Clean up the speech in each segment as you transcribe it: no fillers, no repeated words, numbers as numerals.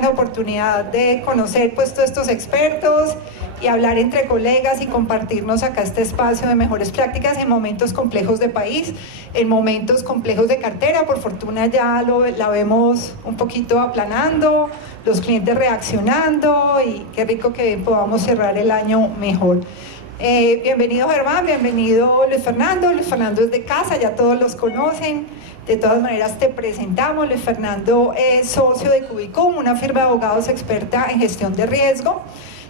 la oportunidad de conocer pues todos estos expertos y hablar entre colegas y compartirnos acá este espacio de mejores prácticas en momentos complejos de país, en momentos complejos de cartera. Por fortuna ya la vemos un poquito aplanando, los clientes reaccionando, y qué rico que podamos cerrar el año mejor. Bienvenido Germán, bienvenido Luis Fernando. Luis Fernando es de casa, ya todos los conocen. De todas maneras te presentamos. Luis Fernando es socio de Cubicum, una firma de abogados experta en gestión de riesgo.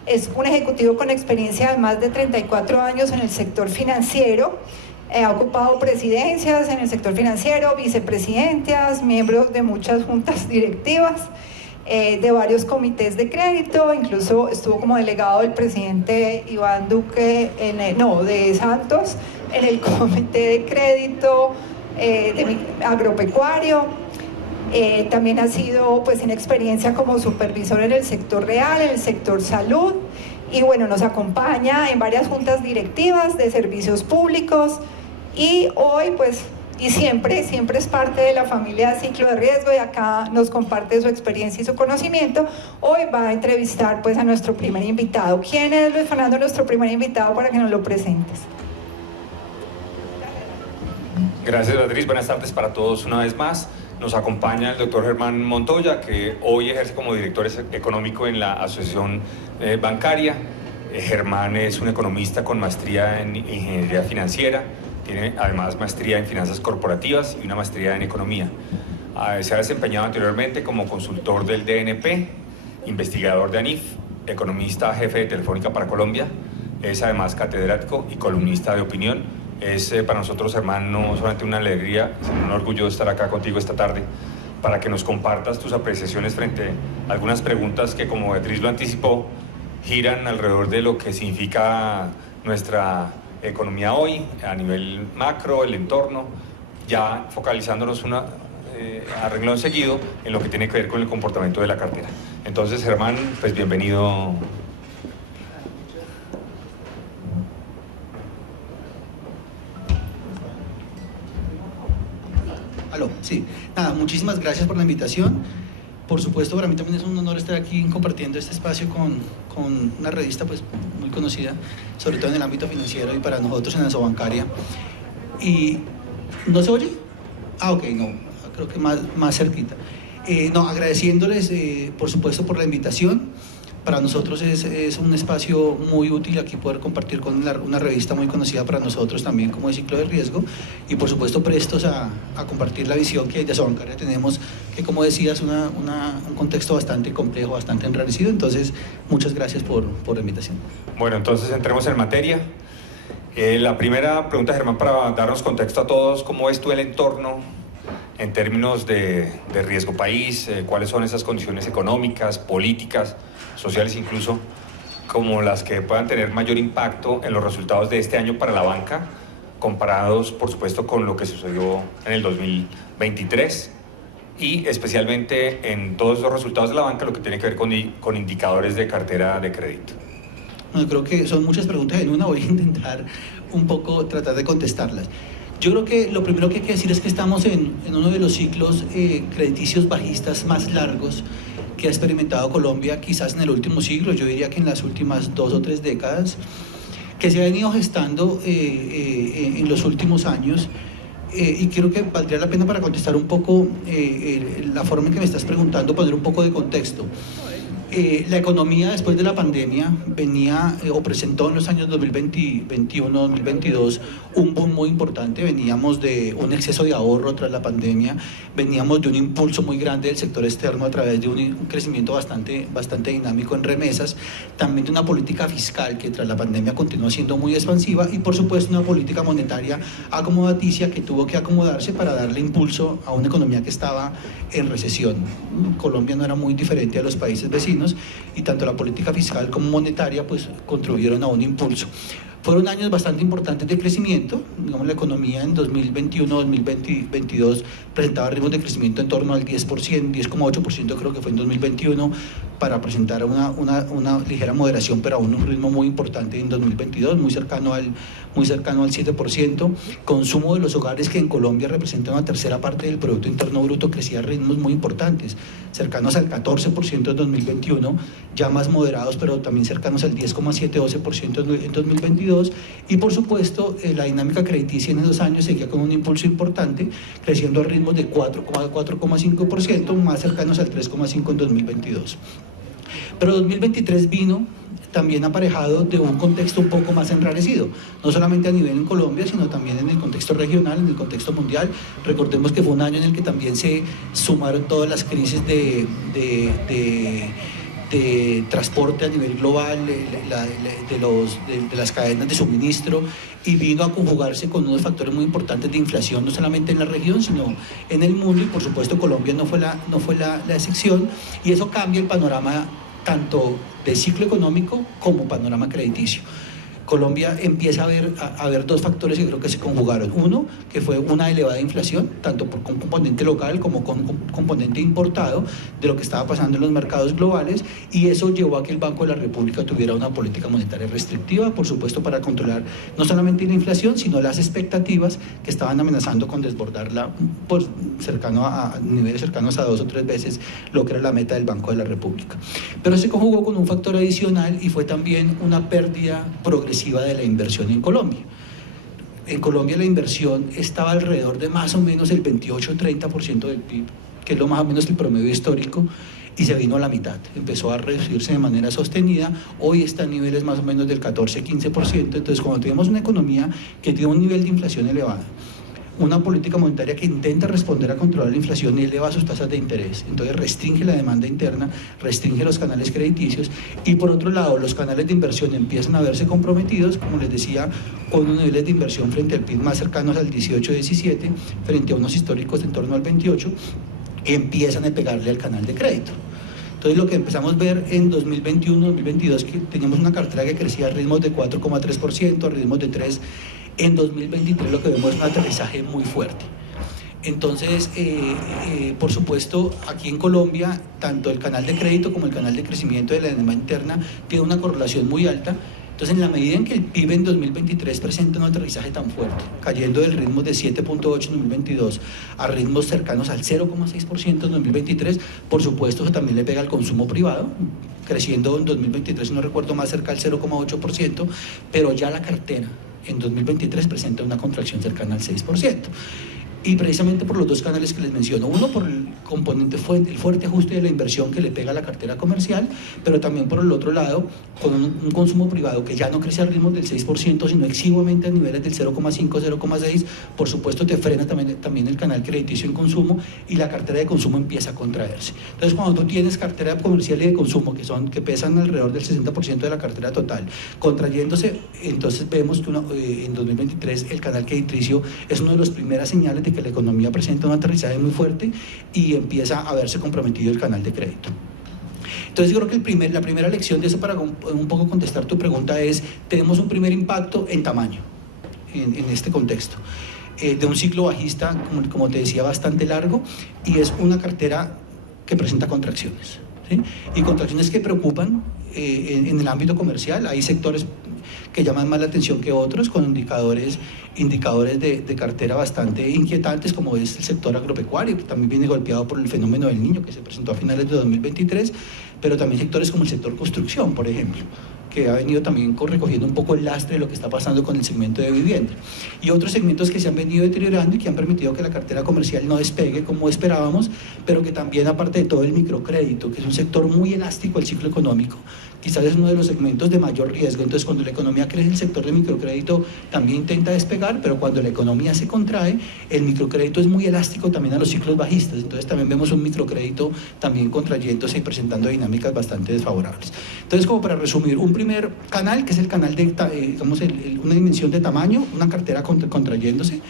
Es un ejecutivo con experiencia de más de 34 años en el sector financiero. Ha ocupado presidencias en el sector financiero, vicepresidencias, miembros de muchas juntas directivas, de varios comités de crédito, incluso estuvo como delegado del presidente Iván Duque, de Santos, en el comité de crédito agropecuario. También ha sido pues en experiencia como supervisor en el sector real, en el sector salud, y bueno, nos acompaña en varias juntas directivas de servicios públicos, y hoy pues y siempre es parte de la familia Ciclo de Riesgo, y acá nos comparte su experiencia y su conocimiento. Hoy va a entrevistar pues a nuestro primer invitado. ¿Quién es Luis Fernando, nuestro primer invitado, para que nos lo presentes? Gracias, Beatriz. Buenas tardes para todos una vez más. Nos acompaña el doctor Germán Montoya, que hoy ejerce como director económico en la Asociación Bancaria. Germán es un economista con maestría en ingeniería financiera, tiene además maestría en finanzas corporativas y una maestría en economía. Se ha desempeñado anteriormente como consultor del DNP, investigador de ANIF, economista jefe de Telefónica para Colombia. Es además catedrático y columnista de opinión. Es para nosotros, Germán, no solamente una alegría, sino un orgullo estar acá contigo esta tarde para que nos compartas tus apreciaciones frente a algunas preguntas que, como Beatriz lo anticipó, giran alrededor de lo que significa nuestra economía hoy, a nivel macro, el entorno, ya focalizándonos a renglón seguido en lo que tiene que ver con el comportamiento de la cartera. Entonces, Germán, pues bienvenido. Aló, sí. Nada, muchísimas gracias por la invitación. Por supuesto, para mí también es un honor estar aquí compartiendo este espacio con una revista pues muy conocida, sobre todo en el ámbito financiero, y para nosotros en Asobancaria. ¿Y no se oye? Ok, no, creo que más cerquita. Agradeciéndoles, por supuesto, por la invitación. Para nosotros es un espacio muy útil aquí poder compartir con una revista muy conocida para nosotros también como de Ciclo de Riesgo, y por supuesto prestos a compartir la visión que de Asobancaria tenemos, que como decías un contexto bastante complejo, bastante enrarecido. Entonces muchas gracias por la invitación. Bueno, entonces entremos en materia. La primera pregunta, Germán, para darnos contexto a todos: ¿cómo ves tú el entorno en términos de riesgo país? ¿Cuáles son esas condiciones económicas, políticas, sociales incluso, como las que puedan tener mayor impacto en los resultados de este año para la banca, comparados por supuesto con lo que sucedió en el 2023, y especialmente en todos los resultados de la banca lo que tiene que ver con indicadores de cartera de crédito? Bueno, creo que son muchas preguntas en una. Voy a intentar un poco tratar de contestarlas. Yo creo que lo primero que hay que decir es que estamos en uno de los ciclos crediticios bajistas más largos que ha experimentado Colombia, quizás en el último siglo. Yo diría que en las últimas 2 o 3 décadas, que se ha venido gestando en los últimos años, y creo que valdría la pena, para contestar un poco la forma en que me estás preguntando, poner un poco de contexto. La economía después de la pandemia venía o presentó en los años 2021, 2022 un boom muy importante. Veníamos de un exceso de ahorro tras la pandemia, veníamos de un impulso muy grande del sector externo a través de un crecimiento bastante dinámico en remesas, también de una política fiscal que tras la pandemia continuó siendo muy expansiva, y por supuesto una política monetaria acomodaticia que tuvo que acomodarse para darle impulso a una economía que estaba en recesión. Colombia no era muy diferente a los países vecinos, y tanto la política fiscal como monetaria pues contribuyeron a un impulso. Fueron años bastante importantes de crecimiento. Digamos, la economía en 2021-2022 presentaba ritmos de crecimiento en torno al 10%, 10,8% creo que fue en 2021, para presentar una ligera moderación, pero aún un ritmo muy importante en 2022, muy cercano al 7%. Consumo de los hogares, que en Colombia representa una tercera parte del Producto Interno Bruto, crecía a ritmos muy importantes, cercanos al 14% en 2021, ya más moderados, pero también cercanos al 10,7-12% en 2022. Y por supuesto, la dinámica crediticia en esos años seguía con un impulso importante, creciendo a ritmos de 4,5%, más cercanos al 3,5% en 2022. Pero 2023 vino también aparejado de un contexto un poco más enrarecido, no solamente a nivel en Colombia, sino también en el contexto regional, en el contexto mundial. Recordemos que fue un año en el que también se sumaron todas las crisis de transporte a nivel global, de las cadenas de suministro, y vino a conjugarse con unos factores muy importantes de inflación, no solamente en la región, sino en el mundo, y por supuesto Colombia no fue la excepción, y eso cambia el panorama tanto de ciclo económico como panorama crediticio. Colombia empieza a ver dos factores que creo que se conjugaron. Uno, que fue una elevada inflación, tanto con componente local como con componente importado de lo que estaba pasando en los mercados globales, y eso llevó a que el Banco de la República tuviera una política monetaria restrictiva, por supuesto para controlar no solamente la inflación, sino las expectativas que estaban amenazando con desbordarla por niveles cercanos a 2 o 3 veces lo que era la meta del Banco de la República. Pero se conjugó con un factor adicional, y fue también una pérdida progresiva de la inversión en Colombia. En Colombia la inversión estaba alrededor de más o menos el 28-30% del PIB, que es lo más o menos el promedio histórico, y se vino a la mitad, empezó a reducirse de manera sostenida. Hoy está a niveles más o menos del 14-15%. Entonces, cuando tenemos una economía que tiene un nivel de inflación elevado, una política monetaria que intenta responder a controlar la inflación y eleva sus tasas de interés, entonces restringe la demanda interna, restringe los canales crediticios, y por otro lado los canales de inversión empiezan a verse comprometidos, como les decía, con unos niveles de inversión frente al PIB más cercanos al 18-17, frente a unos históricos en torno al 28, y empiezan a pegarle al canal de crédito. Entonces lo que empezamos a ver en 2021-2022, que teníamos una cartera que crecía a ritmos de 4,3%, a ritmos de 3%, en 2023 lo que vemos es un aterrizaje muy fuerte. Entonces, por supuesto, aquí en Colombia, tanto el canal de crédito como el canal de crecimiento de la demanda interna tiene una correlación muy alta. Entonces, en la medida en que el PIB en 2023 presenta un aterrizaje tan fuerte, cayendo del ritmo de 7,8 en 2022 a ritmos cercanos al 0,6% en 2023, por supuesto, eso también le pega al consumo privado, creciendo en 2023, no recuerdo, más cerca al 0,8%, pero ya la cartera en 2023 presenta una contracción cercana al 6%. Y precisamente por los dos canales que les menciono, uno por el componente el fuerte ajuste de la inversión que le pega a la cartera comercial, pero también por el otro lado con un consumo privado que ya no crece a ritmos del 6%, sino exiguamente a niveles del 0,5, 0,6, por supuesto te frena también el canal crediticio en consumo, y la cartera de consumo empieza a contraerse. Entonces, cuando tú tienes cartera comercial y de consumo que pesan alrededor del 60% de la cartera total, contrayéndose, entonces vemos que en 2023 el canal crediticio es una de las primeras señales de que la economía presenta un aterrizaje muy fuerte y empieza a verse comprometido el canal de crédito. Entonces yo creo que la primera lección de eso, para un poco contestar tu pregunta, es: tenemos un primer impacto en tamaño en este contexto, de un ciclo bajista, como te decía, bastante largo, y es una cartera que presenta contracciones, ¿sí? Y contracciones que preocupan en el ámbito comercial. Hay sectores que llaman más la atención que otros, con indicadores de cartera bastante inquietantes, como es el sector agropecuario, que también viene golpeado por el fenómeno del Niño, que se presentó a finales de 2023, pero también sectores como el sector construcción, por ejemplo, que ha venido también recogiendo un poco el lastre de lo que está pasando con el segmento de vivienda, y otros segmentos que se han venido deteriorando y que han permitido que la cartera comercial no despegue como esperábamos, pero que también, aparte de todo, el microcrédito, que es un sector muy elástico al ciclo económico, quizás es uno de los segmentos de mayor riesgo. Entonces, cuando la economía crece, el sector de microcrédito también intenta despegar, pero cuando la economía se contrae, el microcrédito es muy elástico también a los ciclos bajistas. Entonces también vemos un microcrédito también contrayéndose y presentando dinámicas bastante desfavorables. Entonces, como para resumir, un primer canal, que es el canal de, digamos, una dimensión de tamaño, una cartera contrayéndose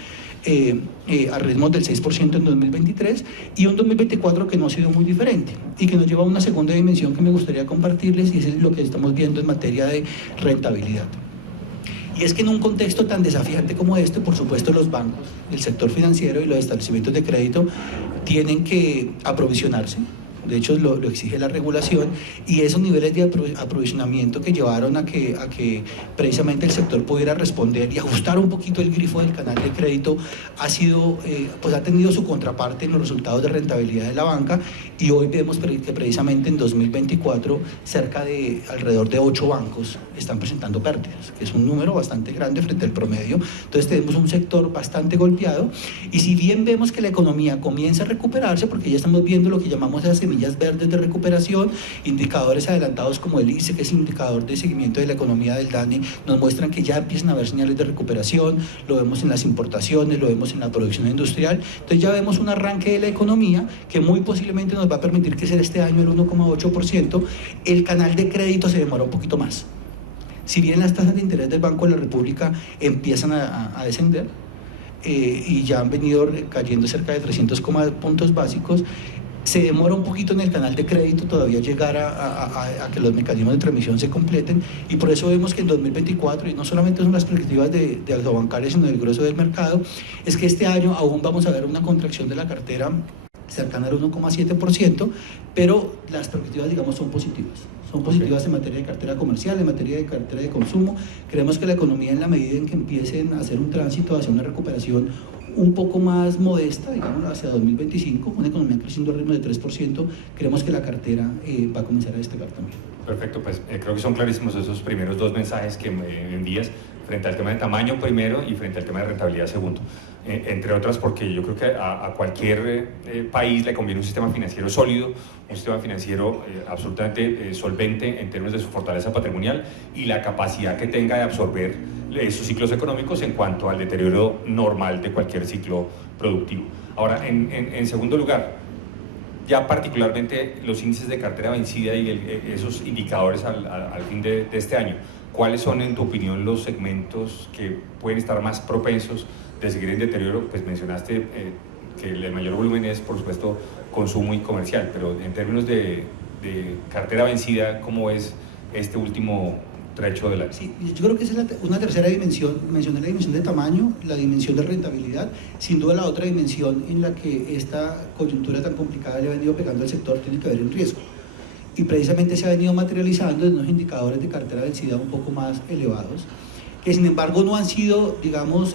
a ritmos del 6% en 2023, y un 2024 que no ha sido muy diferente, y que nos lleva a una segunda dimensión que me gustaría compartirles, y es lo que estamos viendo en materia de rentabilidad. Y es que en un contexto tan desafiante como este, por supuesto, los bancos, el sector financiero y los establecimientos de crédito tienen que aprovisionarse, de hecho lo exige la regulación, y esos niveles de aprovisionamiento que llevaron a que precisamente el sector pudiera responder y ajustar un poquito el grifo del canal de crédito pues ha tenido su contraparte en los resultados de rentabilidad de la banca, y hoy vemos que precisamente en 2024 cerca de alrededor de 8 bancos están presentando pérdidas, que es un número bastante grande frente al promedio. Entonces tenemos un sector bastante golpeado, y si bien vemos que la economía comienza a recuperarse, porque ya estamos viendo lo que llamamos las semillas verdes de recuperación, indicadores adelantados como el ICE, que es el indicador de seguimiento de la economía del DANE, nos muestran que ya empiezan a haber señales de recuperación, lo vemos en las importaciones, lo vemos en la producción industrial. Entonces ya vemos un arranque de la economía que muy posiblemente nos va a permitir crecer este año el 1,8%. El canal de crédito se demora un poquito más. Si bien las tasas de interés del Banco de la República empiezan a descender, y ya han venido cayendo cerca de 300 puntos básicos, se demora un poquito en el canal de crédito todavía llegar a que los mecanismos de transmisión se completen, y por eso vemos que en 2024, y no solamente son las perspectivas de Altobancarias, sino del grueso del mercado, es que este año aún vamos a ver una contracción de la cartera cercana al 1,7%, pero las perspectivas, digamos, son positivas. Son positivas en materia de cartera comercial, en materia de cartera de consumo. Creemos que la economía, en la medida en que empiecen a hacer un tránsito hacia una recuperación un poco más modesta, digamos, hacia 2025, una economía creciendo a ritmo de 3%, creemos que la cartera va a comenzar a destacar también. Perfecto, pues creo que son clarísimos esos primeros dos mensajes que me envías frente al tema de tamaño primero y frente al tema de rentabilidad segundo. Entre otras porque yo creo que a cualquier país le conviene un sistema financiero sólido, un sistema financiero absolutamente solvente en términos de su fortaleza patrimonial y la capacidad que tenga de absorber esos ciclos económicos en cuanto al deterioro normal de cualquier ciclo productivo. Ahora, en segundo lugar, ya particularmente los índices de cartera vencida y esos indicadores al fin de este año, ¿cuáles son, en tu opinión, los segmentos que pueden estar más propensos de seguir en deterioro? Pues mencionaste que el mayor volumen es, por supuesto, consumo y comercial, pero en términos de cartera vencida, ¿cómo es este último trecho de la...? Sí, yo creo que esa es una tercera dimensión. Mencioné la dimensión de tamaño, la dimensión de rentabilidad, sin duda la otra dimensión en la que esta coyuntura tan complicada le ha venido pegando al sector tiene que ver el riesgo. Y precisamente se ha venido materializando en unos indicadores de cartera vencida un poco más elevados, que sin embargo no han sido, digamos,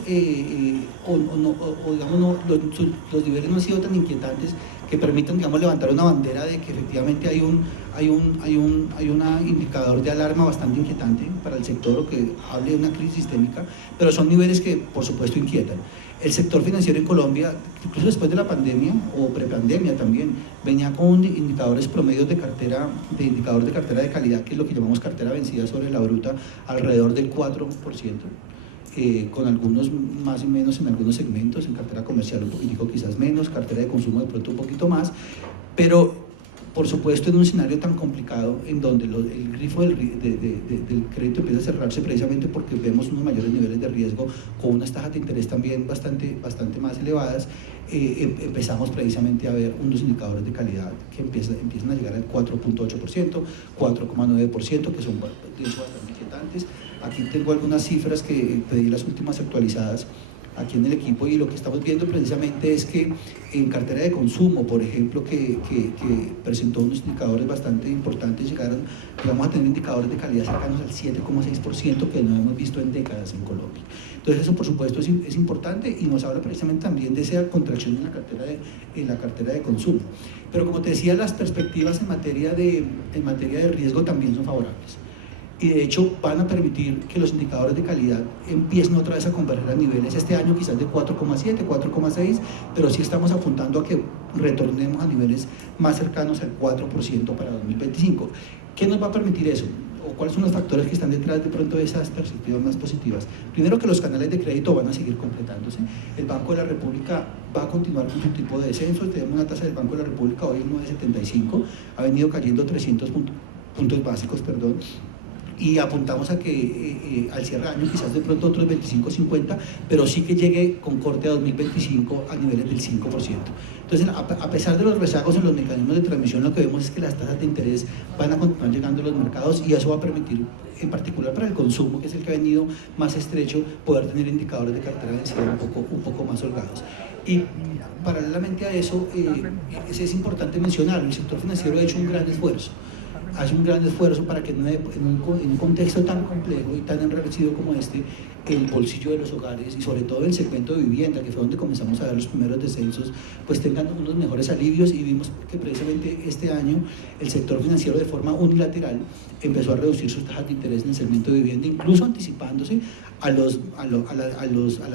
los niveles no han sido tan inquietantes que permitan, digamos, levantar una bandera de que efectivamente hay un indicador de alarma bastante inquietante para el sector, o que hable de una crisis sistémica, pero son niveles que por supuesto inquietan. El sector financiero en Colombia, incluso después de la pandemia o prepandemia también, venía con indicadores promedios de cartera de calidad, que es lo que llamamos cartera vencida sobre la bruta, alrededor del 4%, con algunos más y menos en algunos segmentos, en cartera comercial un poquitico quizás menos, cartera de consumo de pronto un poquito más, pero por supuesto en un escenario tan complicado en donde el grifo del crédito empieza a cerrarse precisamente porque vemos unos mayores niveles de riesgo con unas tasas de interés también bastante más elevadas, empezamos precisamente a ver unos indicadores de calidad que empiezan a llegar al 4.8%, 4,9%, que son de hecho bastante inquietantes. Aquí tengo algunas cifras que pedí, las últimas actualizadas aquí en el equipo, y lo que estamos viendo precisamente es que en cartera de consumo, por ejemplo, que presentó unos indicadores bastante importantes, vamos a tener indicadores de calidad cercanos al 7,6%, que no hemos visto en décadas en Colombia. Entonces eso por supuesto es importante y nos habla precisamente también de esa contracción en la cartera de consumo. Pero como te decía, las perspectivas en materia de riesgo también son favorables. Y de hecho van a permitir que los indicadores de calidad empiecen otra vez a converger a niveles este año quizás de 4,7, 4,6, pero sí estamos apuntando a que retornemos a niveles más cercanos al 4% para 2025. ¿Qué nos va a permitir eso? ¿O cuáles son los factores que están detrás de pronto de esas perspectivas más positivas? Primero, que los canales de crédito van a seguir completándose. El Banco de la República va a continuar con su tipo de descenso. Tenemos una tasa del Banco de la República hoy en 9,75, ha venido cayendo 300 puntos básicos, y apuntamos a que al cierre de año quizás de pronto otros 25-50, pero sí que llegue con corte a 2025 a niveles del 5%. Entonces, a pesar de los rezagos en los mecanismos de transmisión, lo que vemos es que las tasas de interés van a continuar llegando a los mercados y eso va a permitir, en particular para el consumo, que es el que ha venido más estrecho, poder tener indicadores de cartera vencida un poco más holgados. Y paralelamente a eso, es importante mencionar, el sector financiero ha hecho un gran esfuerzo. Hace un gran esfuerzo para que en un contexto tan complejo y tan enrarecido como este, el bolsillo de los hogares y sobre todo el segmento de vivienda, que fue donde comenzamos a ver los primeros descensos, pues tengan unos mejores alivios, y vimos que precisamente este año el sector financiero de forma unilateral empezó a reducir sus tasas de interés en el segmento de vivienda, incluso anticipándose a las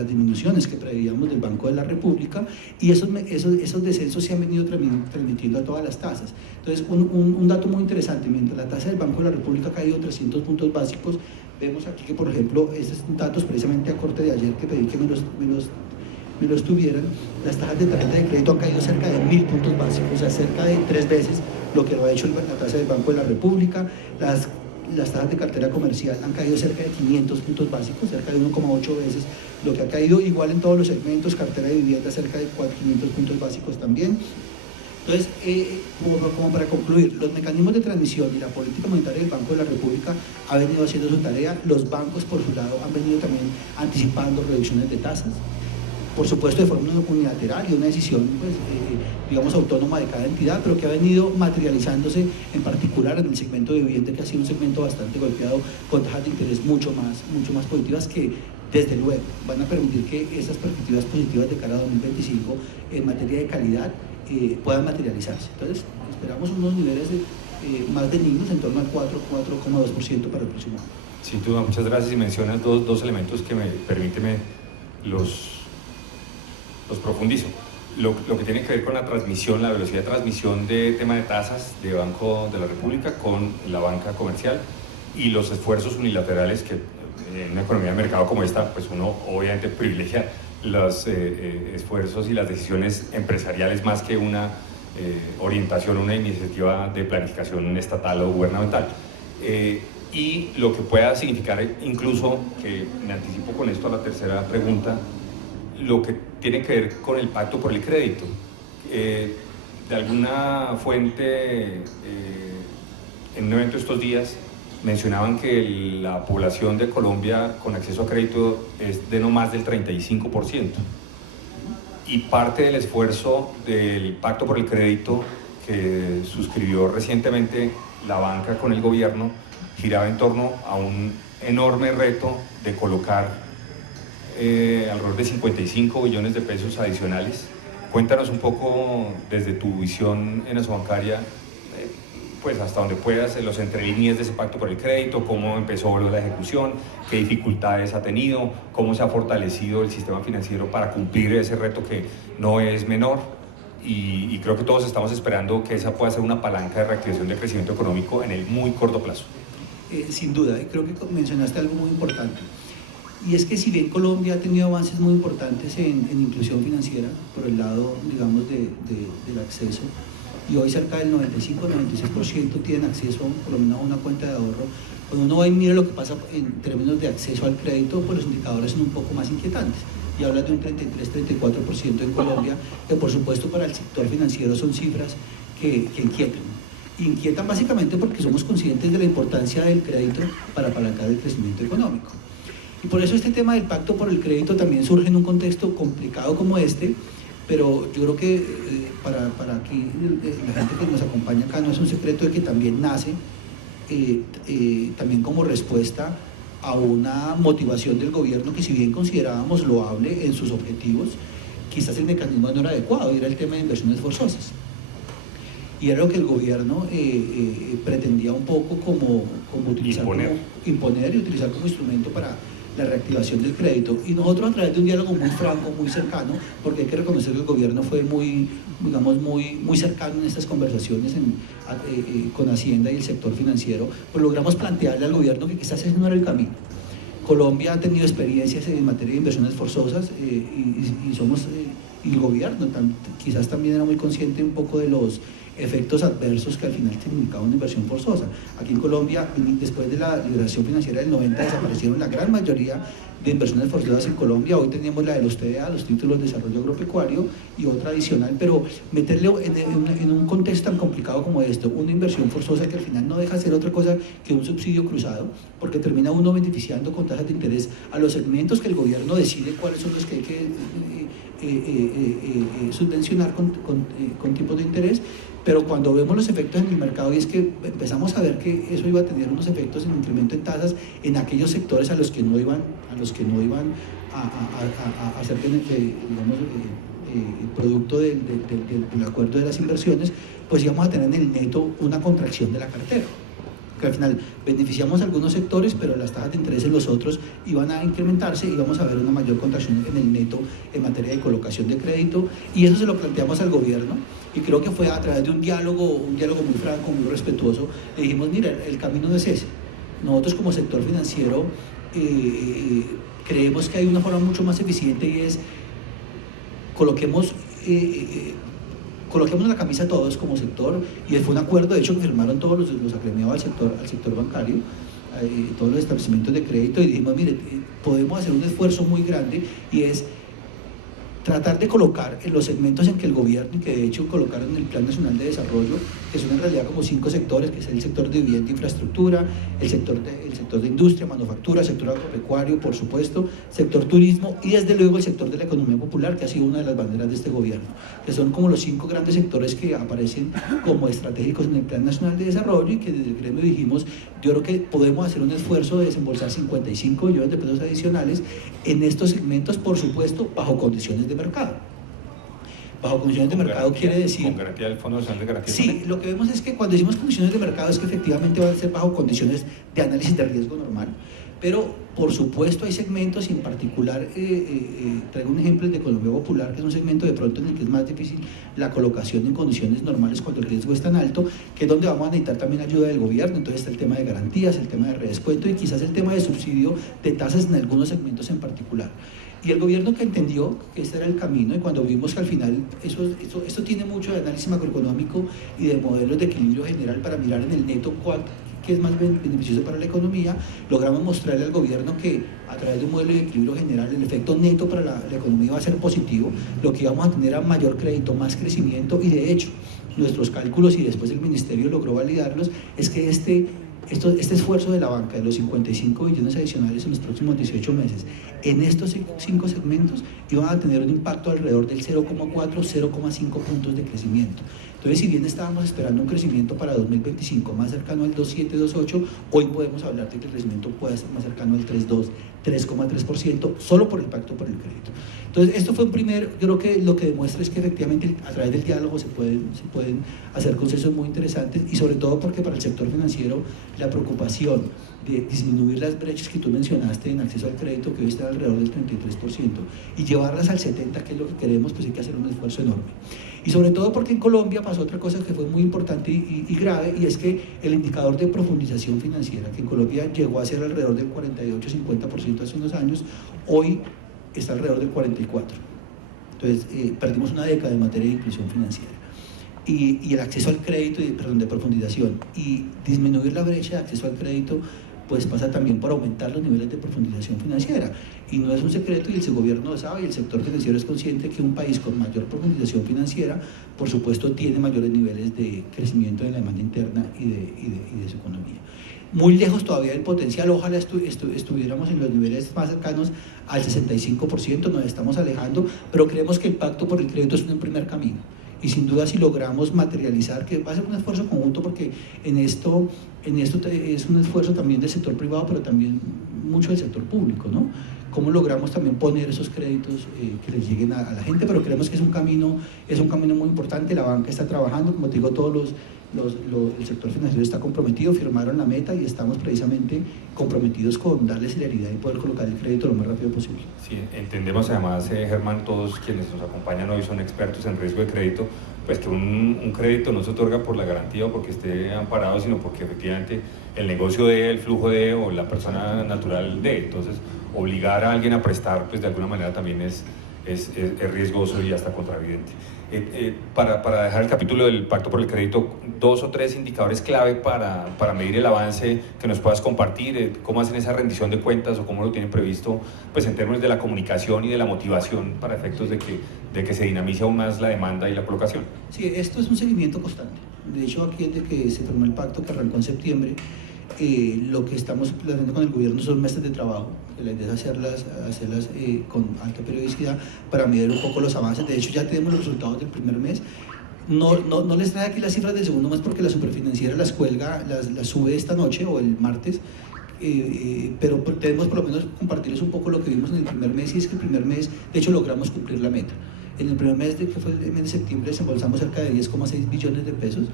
disminuciones que preveíamos del Banco de la República, y esos descensos se han venido transmitiendo a todas las tasas. Entonces, un dato muy interesante: mientras la tasa del Banco de la República ha caído 300 puntos básicos, vemos aquí que, por ejemplo, estos datos precisamente a corte de ayer que pedí que me los tuvieran, las tasas de tarjeta de crédito han caído cerca de 1000 puntos básicos, o sea, cerca de 3 veces lo que lo ha hecho la tasa del Banco de la República. Las tasas de cartera comercial han caído cerca de 500 puntos básicos, cerca de 1,8 veces lo que ha caído, igual en todos los segmentos, cartera de vivienda cerca de 500 puntos básicos también. Entonces, como para concluir, los mecanismos de transmisión y la política monetaria del Banco de la República ha venido haciendo su tarea. Los bancos, por su lado, han venido también anticipando reducciones de tasas, por supuesto de forma unilateral y una decisión, pues, digamos, autónoma de cada entidad, pero que ha venido materializándose en particular en el segmento de vivienda, que ha sido un segmento bastante golpeado, con tasas de interés mucho más positivas, que desde luego van a permitir que esas perspectivas positivas de cara a 2025 en materia de calidad puedan materializarse. Entonces, esperamos unos niveles más benignos, en torno al 4,2% para el próximo año. Sin duda, muchas gracias. Y mencionas dos elementos que permíteme los profundizo. Lo que tiene que ver con la transmisión, la velocidad de transmisión de tema de tasas de Banco de la República con la banca comercial, y los esfuerzos unilaterales que en una economía de mercado como esta, pues uno obviamente privilegia los esfuerzos y las decisiones empresariales más que una orientación, una iniciativa de planificación estatal o gubernamental. Y lo que pueda significar incluso, que me anticipo con esto a la tercera pregunta, lo que tiene que ver con el pacto por el crédito. De alguna fuente, en un evento estos días, mencionaban que la población de Colombia con acceso a crédito es de no más del 35%. Y parte del esfuerzo del pacto por el crédito que suscribió recientemente la banca con el gobierno giraba en torno a un enorme reto de colocar alrededor de 55 billones de pesos adicionales. Cuéntanos un poco desde tu visión en Asobancaria, pues hasta donde puedas, los entrelíneas de ese pacto por el crédito, cómo empezó la ejecución, qué dificultades ha tenido, cómo se ha fortalecido el sistema financiero para cumplir ese reto que no es menor, y creo que todos estamos esperando que esa pueda ser una palanca de reactivación del crecimiento económico en el muy corto plazo. Sin duda, creo que mencionaste algo muy importante. Y es que si bien Colombia ha tenido avances muy importantes en inclusión financiera, por el lado, digamos, del acceso, y hoy cerca del 95-96% tienen acceso por lo menos a una cuenta de ahorro, cuando uno va y mira lo que pasa en términos de acceso al crédito, pues los indicadores son un poco más inquietantes. Y habla de un 33-34% en Colombia, que por supuesto para el sector financiero son cifras que inquietan. Inquietan básicamente porque somos conscientes de la importancia del crédito para apalancar el crecimiento económico. Y por eso este tema del pacto por el crédito también surge en un contexto complicado como este, pero yo creo que para aquí la gente que nos acompaña acá no es un secreto de que también nace también como respuesta a una motivación del gobierno que, si bien considerábamos loable en sus objetivos, quizás el mecanismo no era adecuado, y era el tema de inversiones forzosas. Y era lo que el gobierno pretendía un poco como utilizar, imponer y utilizar como instrumento para la reactivación del crédito. Y nosotros, a través de un diálogo muy franco, muy cercano, porque hay que reconocer que el gobierno fue muy cercano en estas conversaciones con Hacienda y el sector financiero, pues logramos plantearle al gobierno que quizás ese no era el camino. Colombia ha tenido experiencias en materia de inversiones forzosas y somos y el gobierno quizás también era muy consciente un poco de los efectos adversos que al final significaba una inversión forzosa. Aquí en Colombia, después de la liberación financiera del 90, desaparecieron la gran mayoría de inversiones forzosas en Colombia. Hoy tenemos la de los TDA, los títulos de desarrollo agropecuario, y otra adicional, pero meterle en un contexto tan complicado como esto, una inversión forzosa que al final no deja de ser otra cosa que un subsidio cruzado, porque termina uno beneficiando con tasas de interés a los segmentos que el gobierno decide cuáles son los que hay que subvencionar con tipos de interés. Pero cuando vemos los efectos en el mercado, y es que empezamos a ver que eso iba a tener unos efectos en incremento en tasas en aquellos sectores a los que no iban a hacer, digamos, producto del acuerdo de las inversiones, pues íbamos a tener en el neto una contracción de la cartera. Que al final beneficiamos a algunos sectores, pero las tasas de interés en los otros iban a incrementarse y vamos a ver una mayor contracción en el neto en materia de colocación de crédito, y eso se lo planteamos al gobierno, y creo que fue a través de un diálogo muy franco, muy respetuoso. Le dijimos, mira, el camino no es ese. Nosotros como sector financiero creemos que hay una forma mucho más eficiente, y es coloquemos la camisa todos como sector, y fue un acuerdo de hecho que firmaron todos los agremiados al sector bancario, todos los establecimientos de crédito, y dijimos, mire, podemos hacer un esfuerzo muy grande, y es tratar de colocar en los segmentos en que el gobierno, y que de hecho colocaron en el Plan Nacional de Desarrollo, que son en realidad como 5 sectores, que es el sector de vivienda e infraestructura, el sector de industria, manufactura, sector agropecuario, por supuesto, sector turismo, y desde luego el sector de la economía popular, que ha sido una de las banderas de este gobierno, que son como los 5 grandes sectores que aparecen como estratégicos en el Plan Nacional de Desarrollo, y que desde el gremio dijimos, yo creo que podemos hacer un esfuerzo de desembolsar 55 millones de pesos adicionales en estos segmentos, por supuesto, bajo condiciones de mercado. Bajo condiciones de mercado quiere decir... ¿Con garantía del Fondo Nacional de Garantía? Sí, lo que vemos es que cuando decimos condiciones de mercado es que efectivamente van a ser bajo condiciones de análisis de riesgo normal, pero por supuesto hay segmentos, y en particular traigo un ejemplo de economía popular, que es un segmento de pronto en el que es más difícil la colocación en condiciones normales cuando el riesgo es tan alto, que es donde vamos a necesitar también ayuda del gobierno. Entonces está el tema de garantías, el tema de redescuento, y quizás el tema de subsidio de tasas en algunos segmentos en particular. Y el gobierno, que entendió que este era el camino, y cuando vimos que al final esto tiene mucho de análisis macroeconómico y de modelos de equilibrio general para mirar en el neto qué es más beneficioso para la economía, logramos mostrarle al gobierno que a través de un modelo de equilibrio general el efecto neto para la economía va a ser positivo, lo que íbamos a tener a mayor crédito, más crecimiento, y de hecho nuestros cálculos, y después el ministerio logró validarlos, es que este esfuerzo de la banca de los 55 billones adicionales en los próximos 18 meses en estos 5 segmentos iban a tener un impacto alrededor del 0,4-0,5 puntos de crecimiento. Entonces, si bien estábamos esperando un crecimiento para 2025 más cercano al 2,7-2,8, hoy podemos hablar de que el crecimiento puede ser más cercano al 3,2-3,3%, solo por el pacto por el crédito. Entonces, esto fue un primer, yo creo que lo que demuestra es que efectivamente a través del diálogo se pueden hacer consensos muy interesantes, y sobre todo porque para el sector financiero la preocupación de disminuir las brechas que tú mencionaste en acceso al crédito, que hoy están alrededor del 33%, y llevarlas al 70%, que es lo que queremos, pues hay que hacer un esfuerzo enorme. Y sobre todo porque en Colombia pasó otra cosa que fue muy importante y grave, y es que el indicador de profundización financiera, que en Colombia llegó a ser alrededor del 48-50% hace unos años, hoy está alrededor del 44%. Entonces, perdimos una década en materia de inclusión financiera. Y el acceso al crédito, de profundización, y disminuir la brecha de acceso al crédito, pues pasa también por aumentar los niveles de profundización financiera. Y no es un secreto, y el gobierno lo sabe, y el sector financiero es consciente, que un país con mayor profundización financiera, por supuesto, tiene mayores niveles de crecimiento de la demanda interna y de su economía. Muy lejos todavía del potencial, ojalá estuviéramos en los niveles más cercanos al 65%, nos estamos alejando, pero creemos que el pacto por el crédito es un primer camino. Y sin duda, si logramos materializar, que va a ser un esfuerzo conjunto, porque en esto es un esfuerzo también del sector privado, pero también mucho del sector público, ¿no? Cómo logramos también poner esos créditos que les lleguen a la gente, pero creemos que es un camino muy importante. La banca está trabajando, como te digo, el sector financiero está comprometido, firmaron la meta, y estamos precisamente comprometidos con darle celeridad y poder colocar el crédito lo más rápido posible. Sí, entendemos además, Germán, todos quienes nos acompañan hoy son expertos en riesgo de crédito, pues que un crédito no se otorga por la garantía o porque esté amparado, sino porque efectivamente el negocio el flujo o la persona natural Entonces, obligar a alguien a prestar, pues de alguna manera también es es riesgoso y hasta contravidente. Para dejar el capítulo del Pacto por el Crédito, 2 o 3 indicadores clave para medir el avance que nos puedas compartir, cómo hacen esa rendición de cuentas o cómo lo tienen previsto, pues en términos de la comunicación y de la motivación para efectos de que se dinamice aún más la demanda y la colocación. Sí, esto es un seguimiento constante. De hecho, aquí desde que se firmó el pacto que arrancó en septiembre, lo que estamos planeando con el gobierno son meses de trabajo. La idea es hacerlas con alta periodicidad para medir un poco los avances. De hecho, ya tenemos los resultados del primer mes. No les trae aquí las cifras del segundo mes porque la Superfinanciera las cuelga, las sube esta noche o el martes, pero tenemos por lo menos compartirles un poco lo que vimos en el primer mes, y es que el primer mes, de hecho, logramos cumplir la meta. En el primer mes, que fue el mes de septiembre, desembolsamos cerca de 10,6 billones de pesos,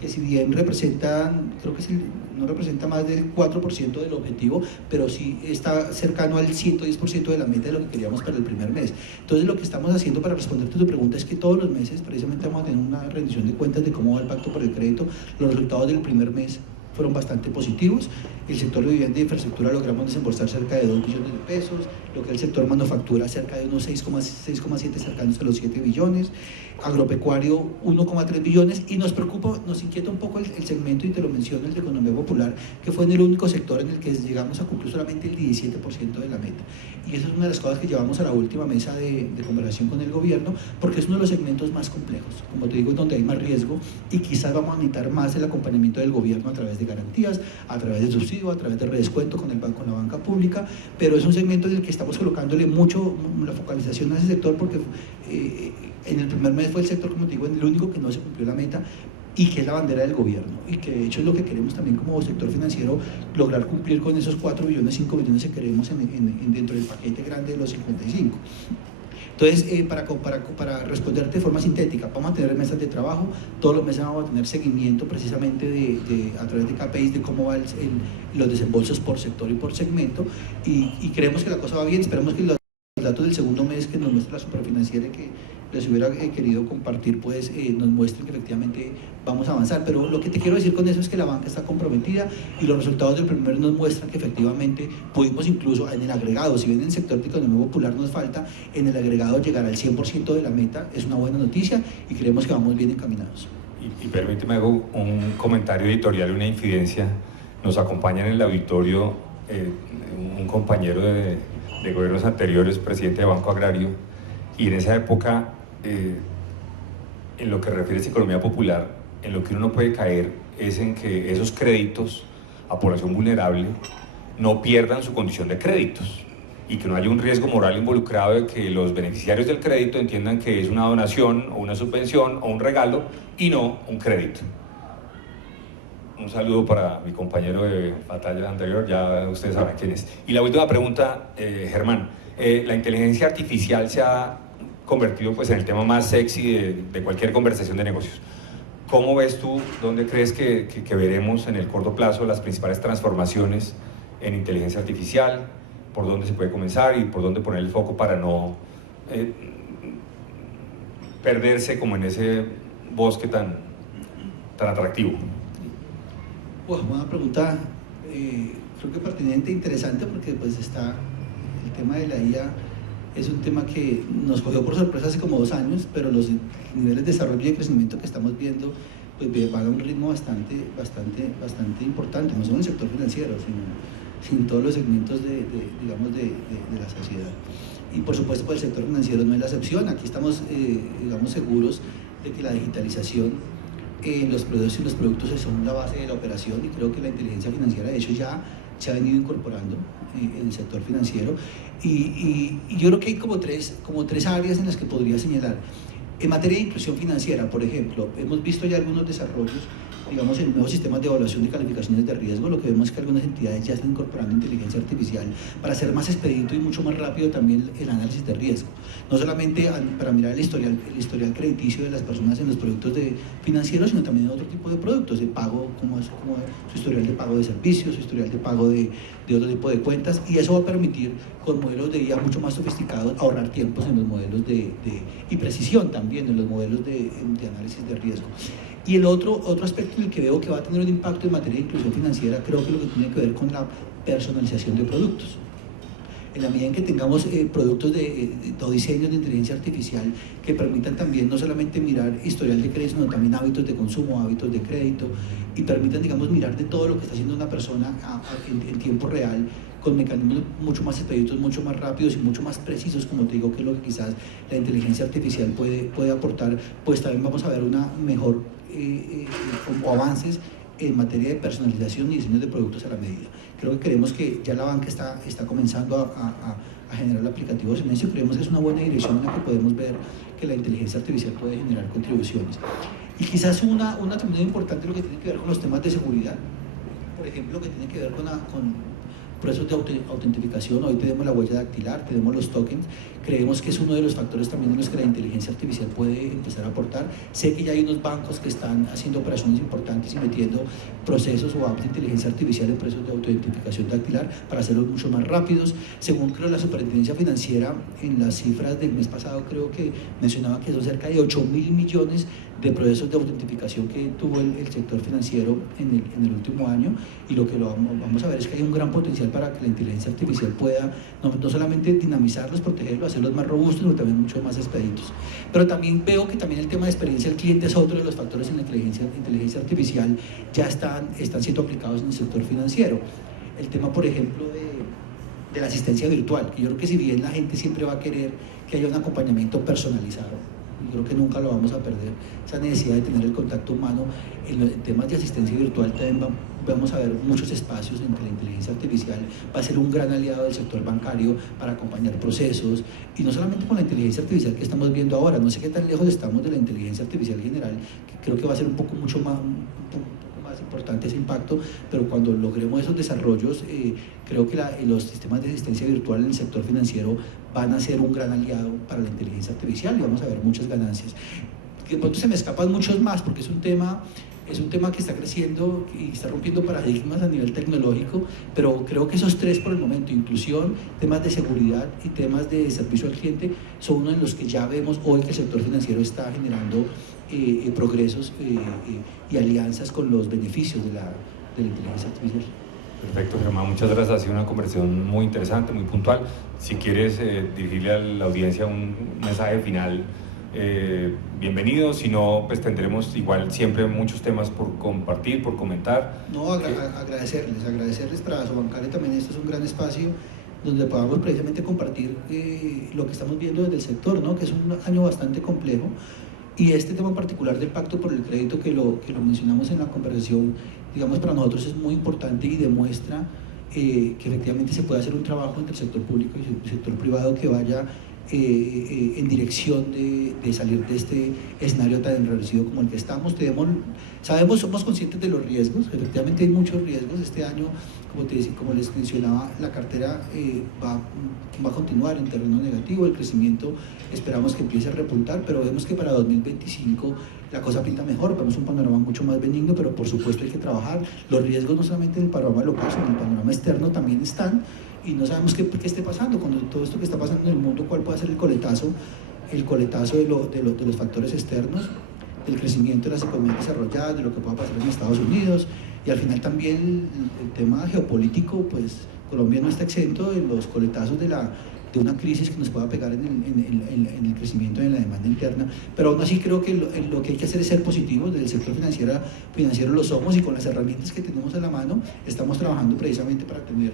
que si bien representan, creo que no representa más del 4% del objetivo, pero sí está cercano al 110% de la meta de lo que queríamos para el primer mes. Entonces, lo que estamos haciendo para responderte a tu pregunta es que todos los meses precisamente vamos a tener una rendición de cuentas de cómo va el Pacto por el Crédito. Los resultados del primer mes fueron bastante positivos. El sector de vivienda e infraestructura logramos desembolsar cerca de 2 billones de pesos, lo que el sector manufactura cerca de unos 6,7 cercanos a los 7 billones, agropecuario 1,3 billones, y nos preocupa, nos inquieta un poco el segmento, y te lo menciono, el de economía popular, que fue en el único sector en el que llegamos a cumplir solamente el 17% de la meta. Y esa es una de las cosas que llevamos a la última mesa de conversación con el gobierno, porque es uno de los segmentos más complejos, como te digo, es donde hay más riesgo, y quizás vamos a necesitar más el acompañamiento del gobierno a través de garantías, a través de subsidio, a través de redescuento con la banca pública, pero es un segmento en el que estamos colocándole mucho la focalización a ese sector, porque en el primer mes fue el sector, como te digo, el único que no se cumplió la meta, y que es la bandera del gobierno, y que de hecho es lo que queremos también como sector financiero, lograr cumplir con esos 4 billones, 5 billones que queremos dentro del paquete grande de los 55. Entonces, para responderte de forma sintética, vamos a tener mesas de trabajo, todos los meses vamos a tener seguimiento precisamente a través de KPIs de cómo van los desembolsos por sector y por segmento, y creemos que la cosa va bien. Esperamos que los datos del segundo mes que nos muestra la Superfinanciera, que les hubiera querido compartir, pues nos muestren que efectivamente vamos a avanzar. Pero lo que te quiero decir con eso es que la banca está comprometida, y los resultados del primer nos muestran que efectivamente pudimos incluso en el agregado, si bien en el sector de economía popular nos falta, en el agregado llegar al 100% de la meta es una buena noticia, y creemos que vamos bien encaminados. Y permíteme, hago un comentario editorial y una infidencia. Nos acompaña en el auditorio un compañero de gobiernos anteriores, presidente de Banco Agrario, y en esa época, en lo que refiere a economía popular, en lo que uno no puede caer es en que esos créditos a población vulnerable no pierdan su condición de créditos, y que no haya un riesgo moral involucrado de que los beneficiarios del crédito entiendan que es una donación o una subvención o un regalo y no un crédito. Un saludo para mi compañero de batalla anterior, ya ustedes saben quién es. Y la última pregunta, Germán, la inteligencia artificial se ha convertido pues en el tema más sexy de cualquier conversación de negocios. ¿Cómo ves tú, dónde crees que veremos en el corto plazo las principales transformaciones en inteligencia artificial? ¿Por dónde se puede comenzar y por dónde poner el foco para no perderse como en ese bosque tan atractivo? Bueno, una pregunta, creo que pertinente e interesante, porque pues está el tema de la IA. Es un tema que nos cogió por sorpresa hace como 2 años, pero los niveles de desarrollo y de crecimiento que estamos viendo pues van a un ritmo bastante importante, no solo en el sector financiero, sino en todos los segmentos digamos, de la sociedad. Y por supuesto, pues el sector financiero no es la excepción. Aquí estamos digamos, seguros de que la digitalización en los procesos y los productos son la base de la operación, y creo que la inteligencia financiera de hecho ya se ha venido incorporando en el sector financiero, y yo creo que hay como tres áreas en las que podría señalar. En materia de inclusión financiera, por ejemplo, hemos visto ya algunos desarrollos, digamos, en nuevos sistemas de evaluación de calificaciones de riesgo. Lo que vemos es que algunas entidades ya están incorporando inteligencia artificial para hacer más expedito y mucho más rápido también el análisis de riesgo. No solamente para mirar el historial crediticio de las personas en los productos financieros, sino también en otro tipo de productos, de pago, como su historial de pago de servicios, su historial de pago de otro tipo de cuentas, y eso va a permitir, con modelos de IA mucho más sofisticados, ahorrar tiempos en los modelos y precisión también en los modelos de análisis de riesgo. Y el otro aspecto en el que veo que va a tener un impacto en materia de inclusión financiera, creo que lo que tiene que ver con la personalización de productos. En la medida en que tengamos productos o diseños de inteligencia artificial que permitan también no solamente mirar historial de crédito, sino también hábitos de consumo, hábitos de crédito, y permitan, digamos, mirar de todo lo que está haciendo una persona en tiempo real, con mecanismos mucho más expeditos, mucho más rápidos y mucho más precisos, como te digo, que es lo que quizás la inteligencia artificial puede aportar, pues también vamos a ver una mejor o avances en materia de personalización y diseño de productos a la medida. Creo que creemos que ya la banca está comenzando a generar aplicativos en eso, y creemos que es una buena dirección en la que podemos ver que la inteligencia artificial puede generar contribuciones. Y quizás una también importante lo que tiene que ver con los temas de seguridad, por ejemplo, lo que tiene que ver con procesos de autentificación. Hoy tenemos la huella dactilar, tenemos los tokens, creemos que es uno de los factores también en los que la inteligencia artificial puede empezar a aportar. Sé que ya hay unos bancos que están haciendo operaciones importantes y metiendo procesos o apps de inteligencia artificial en procesos de autentificación dactilar para hacerlos mucho más rápidos. Según creo la Superintendencia Financiera, en las cifras del mes pasado creo que mencionaba que son cerca de 8.000 millones de procesos de autentificación que tuvo el sector financiero en el último año, y lo que vamos a ver es que hay un gran potencial para que la inteligencia artificial pueda no solamente dinamizarlos, protegerlos, hacerlos más robustos, sino también mucho más expeditos. Pero también veo que también el tema de experiencia del cliente es otro de los factores en la inteligencia artificial ya están siendo aplicados en el sector financiero. El tema, por ejemplo, de la asistencia virtual, que yo creo que si bien la gente siempre va a querer que haya un acompañamiento personalizado, creo que nunca lo vamos a perder, esa necesidad de tener el contacto humano. En temas de asistencia virtual también vamos a ver muchos espacios en que la inteligencia artificial va a ser un gran aliado del sector bancario para acompañar procesos, y no solamente con la inteligencia artificial que estamos viendo ahora, no sé qué tan lejos estamos de la inteligencia artificial general, que creo que va a ser un poco más importante ese impacto, pero cuando logremos esos desarrollos, creo que los sistemas de asistencia virtual en el sector financiero van a ser un gran aliado para la inteligencia artificial, y vamos a ver muchas ganancias. De pronto se me escapan muchos más porque es un tema que está creciendo y está rompiendo paradigmas a nivel tecnológico, pero creo que esos tres por el momento, inclusión, temas de seguridad y temas de servicio al cliente, son uno de los que ya vemos hoy que el sector financiero está generando progresos y alianzas con los beneficios de la inteligencia artificial. Perfecto, Germán, muchas gracias. Ha sido una conversación muy interesante, muy puntual. Si quieres dirigirle a la audiencia un mensaje final, bienvenido. Si no, pues tendremos igual siempre muchos temas por compartir, por comentar. No, agradecerles para Asobancaria también. Esto es un gran espacio donde podamos precisamente compartir lo que estamos viendo desde el sector, ¿no? Que es un año bastante complejo. Y este tema en particular del pacto por el crédito que lo mencionamos en la conversación, digamos, para nosotros es muy importante y demuestra que efectivamente se puede hacer un trabajo entre el sector público y el sector privado que vaya en dirección de salir de este escenario tan enrarecido como el que estamos. Somos conscientes de los riesgos, efectivamente hay muchos riesgos. Este año, como les mencionaba, la cartera va a continuar en terreno negativo, el crecimiento esperamos que empiece a repuntar, pero vemos que para 2025 la cosa pinta mejor, vemos un panorama mucho más benigno, pero por supuesto hay que trabajar. Los riesgos no solamente en el panorama local, sino en el panorama externo también están, y no sabemos qué esté pasando con todo esto que está pasando en el mundo, cuál puede ser el coletazo de los factores externos, del crecimiento de las economías desarrolladas, de lo que pueda pasar en Estados Unidos, y al final también el tema geopolítico. Pues Colombia no está exento de los coletazos de una crisis que nos pueda pegar en el crecimiento de la demanda interna, pero aún así creo que lo que hay que hacer es ser positivos. Del sector financiero lo somos, y con las herramientas que tenemos a la mano estamos trabajando precisamente para tener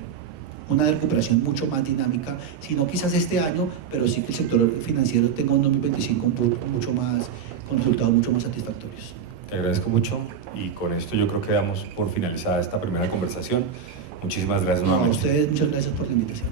una recuperación mucho más dinámica, si no quizás este año, pero sí que el sector financiero tenga un 2025 con resultados mucho más satisfactorios. Te agradezco mucho, y con esto yo creo que damos por finalizada esta primera conversación. Muchísimas gracias nuevamente. A ustedes, muchas gracias por la invitación.